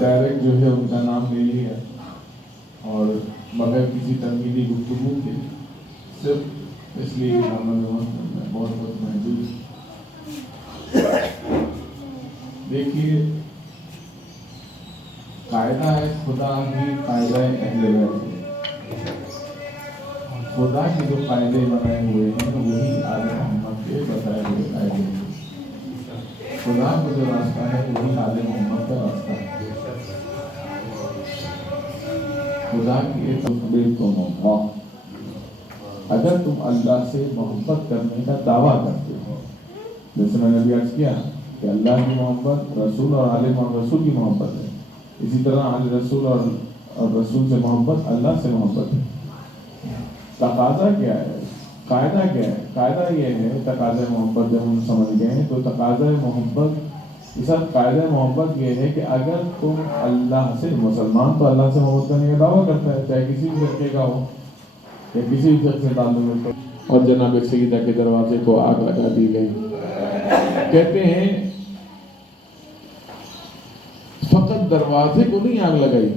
Direct جو ہے ان کا نام لے لیا اور بغیر کسی تنقیدی گفتگو کے، صرف اس لیے کہ دامن میں بہت بہت محدود۔ دیکھیے، قاعدہ ہے خدا ہی قاعدہ اہل بیت ہے۔ خدا کے جو قاعدے بنائے ہوئے ہیں وہی آل محمد کے بتائے ہوئے قاعدے ہیں۔ خدا کا جو راستہ ہے وہی آل محمد کا راستہ ہے۔ خدا کی تحبیبکم اگر تم اللہ سے محبت کرنے کا دعویٰ کرتے ہو، جیسے میں نے ابھی عرض کیا کہ اللہ کی محبت رسول اور آل رسول کی محبت ہے، اسی طرح آل رسول اور رسول سے محبت اللہ سے محبت ہے۔ تقاضا کیا ہے؟ قاعدہ کیا ہے؟ قاعدہ یہ ہے، تقاضۂ محبت جب ہم سمجھ گئے ہیں تو تقاضۂ محبت اس وقت قاعدۂ محبت یہ ہے کہ اگر تم اللہ سے، مسلمان تو اللہ سے محبت کرنے کا دعویٰ کرتا ہے، چاہے کسی بھی فرقے کا ہو یا کسی بھی فرقے سے تعلق ہو، اور جناب سیدہ کے دروازے کو آگ لگا دی گئی۔ کہتے ہیں فقط دروازے کو نہیں آگ لگائی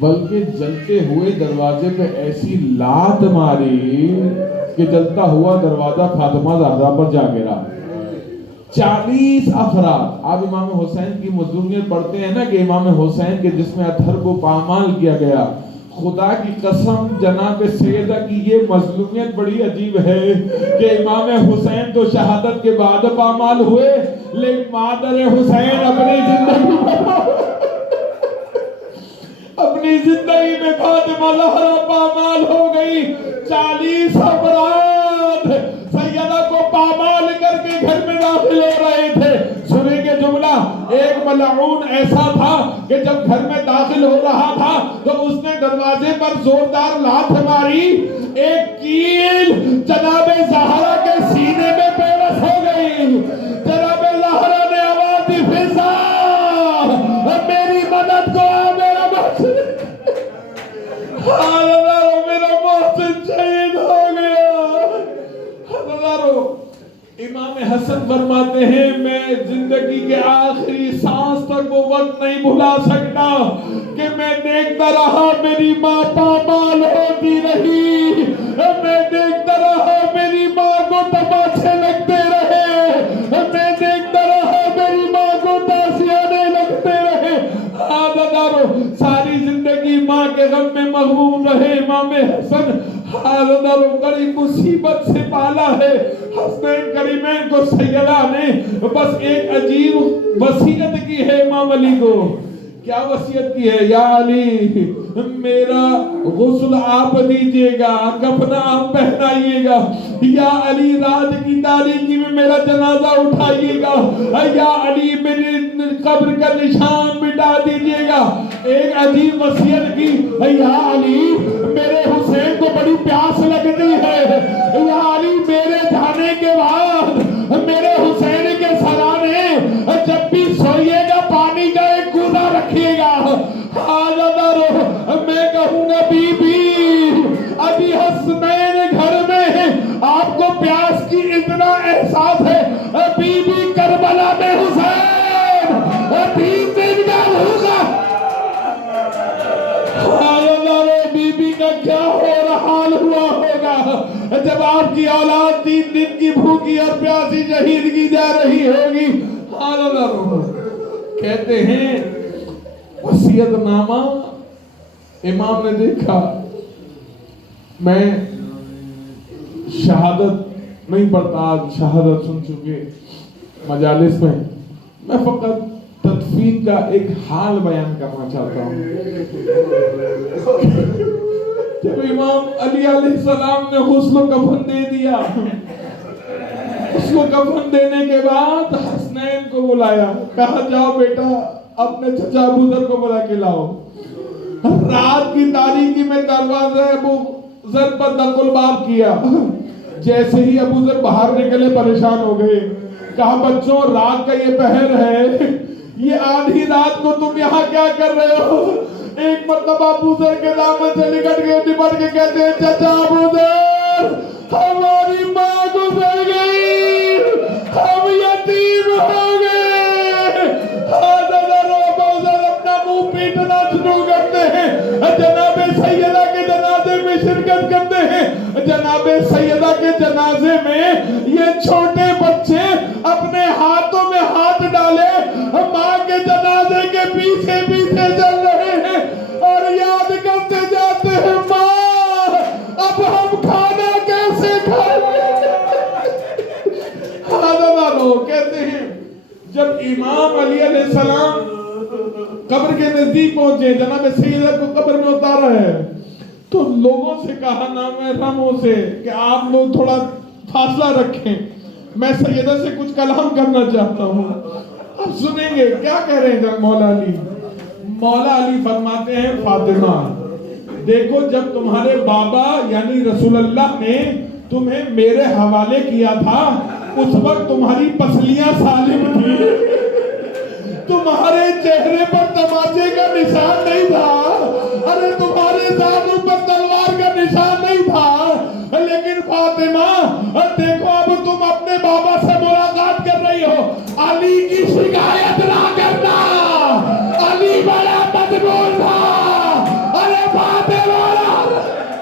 بلکہ جلتے ہوئے دروازے پہ ایسی لات ماری کہ جلتا ہوا دروازہ فاطمہ زہرا پر جا گرا۔ 40 افراد، آپ امام حسین کی مظلومیت پڑھتے ہیں نا کہ امام حسین کے جسم اطہر کو پامال کیا گیا۔ خدا کی قسم جناب سیدہ کی یہ مظلومیت بڑی عجیب ہے کہ امام حسین تو شہادت کے بعد پامال ہوئے، لیکن مادر حسین اپنی زندگی میں فاطمہ زہرا پامال ہو گئی۔ 40 افراد سیدہ کو پامال کر کے گھر میں داخل ہو رہے تھے۔ سنیں گے جملہ، ایک ملعون ایسا تھا کہ جب گھر میں داخل ہو رہا تھا تو اس نے دروازے پر زوردار لات ماری، ایک کیل جناب زہرا کے سینے میں پیوست ہو گئی۔ جناب زہرا نے آواز دی، فضا میری مدد کو آ، میرا محسن میرا محسن شہید ہو گیا۔ امام حسن فرماتے ہیں میں زندگی کے آخری سانس تک وہ وقت نہیں بھلا سکتا کہ میں دیکھتا رہا میری ماں پامال ہوتی رہی، میں دیکھتا رہا میری ماں کو تماچے لگتے رہے، میں دیکھتا رہا میری ماں کو تازیانے لگتے رہے۔ ساری زندگی ماں کے غم میں مغموم رہے امام حسن۔ بڑی مصیبت سے پالا ہے حسنین کریمین کو سیدہ نے، بس ایک عجیب وصیت کی ہے امام علی کو۔ کیا وصیت کی ہے؟ یا علی میرا غسل آپ دیجئے گا، کفن آپ پہنائیے گا، یا علی رات کی تاریکی میں میرا جنازہ اٹھائیے گا، یا علی میری قبر کا نشان مٹا دیجئے گا۔ ایک عجیب وصیت کی، یا علی میرے حسین کو بڑی پیاس لگتی ہے، یا علی میرے جانے کے بعد میرے حسین کے سرانے جب بھی سوئیے گا پانی کا ایک کوزہ رکھیے گا۔ میں کہوں گا بی بی ابھی حسنین گھر میں ہے، آپ کو پیاس کی اتنا احساس ہے، بی بی کربلا میں حسین 3 دن کا بھوکا۔ بی بی کا کیا ہو رہا ہوا ہوگا جب آپ کی اولاد 3 دن کی بھوکی اور پیاسی شہید کی جا رہی ہوگی۔ کہتے ہیں وصیت نامہ امام نے دیکھا، میں شہادت نہیں پڑھتا، آج شہادت سن چکے مجالس میں فقط تدفین کا ایک حال بیان کرنا چاہتا ہوں۔ جب امام علی علیہ السلام نے غسل و کفن دے دیا، غسل و کفن دینے کے بعد حسنین کو بلایا، کہا جاؤ بیٹا اپنے چچا ابو ذر کو بلا کے لاؤ۔ رات کی تاریکی میں دروازہ ابو ذر پر دق الباب کیا، جیسے ہی ابو ذر باہر نکلے پریشان ہو گئے، کہا بچوں رات کا یہ پہر ہے، یہ آدھی رات کو تم یہاں کیا کر رہے ہو؟ ایک مرتبہ ابو ذر کے دامن سے نپٹ کے کہتے ہیں چچا ابو ذر ہماری ماں گزر گئی، ہم یتیم ہو گئے۔ ابو ذر اپنا جناب سیدہ کے جنازے میں یہ چھوٹے بچے اپنے ہاتھوں میں ہاتھ ڈالے ماں کے جنازے کے پیچھے پیچھے چل رہے ہیں اور یاد کرتے جاتے ہیں ماں اب ہم کھانا کیسے کھائیں؟ لوگ کہتے ہیں جب امام علی علیہ السلام قبر کے نزدیک پہنچے، جناب سیدہ کو قبر میں اتارا ہے، تو لوگوں سے کہا نامحرموں سے کہ آپ لوگ تھوڑا فاصلہ رکھیں، میں سیدہ سے کچھ کلام کرنا چاہتا ہوں۔ اب سنیں گے کیا کہہ رہے ہیں مولا علی۔ مولا علی فرماتے ہیں فاطمہ دیکھو جب تمہارے بابا یعنی رسول اللہ نے تمہیں میرے حوالے کیا تھا اس وقت تمہاری پسلیاں سالم تھی، تمہارے چہرے پر تماچے کا نشان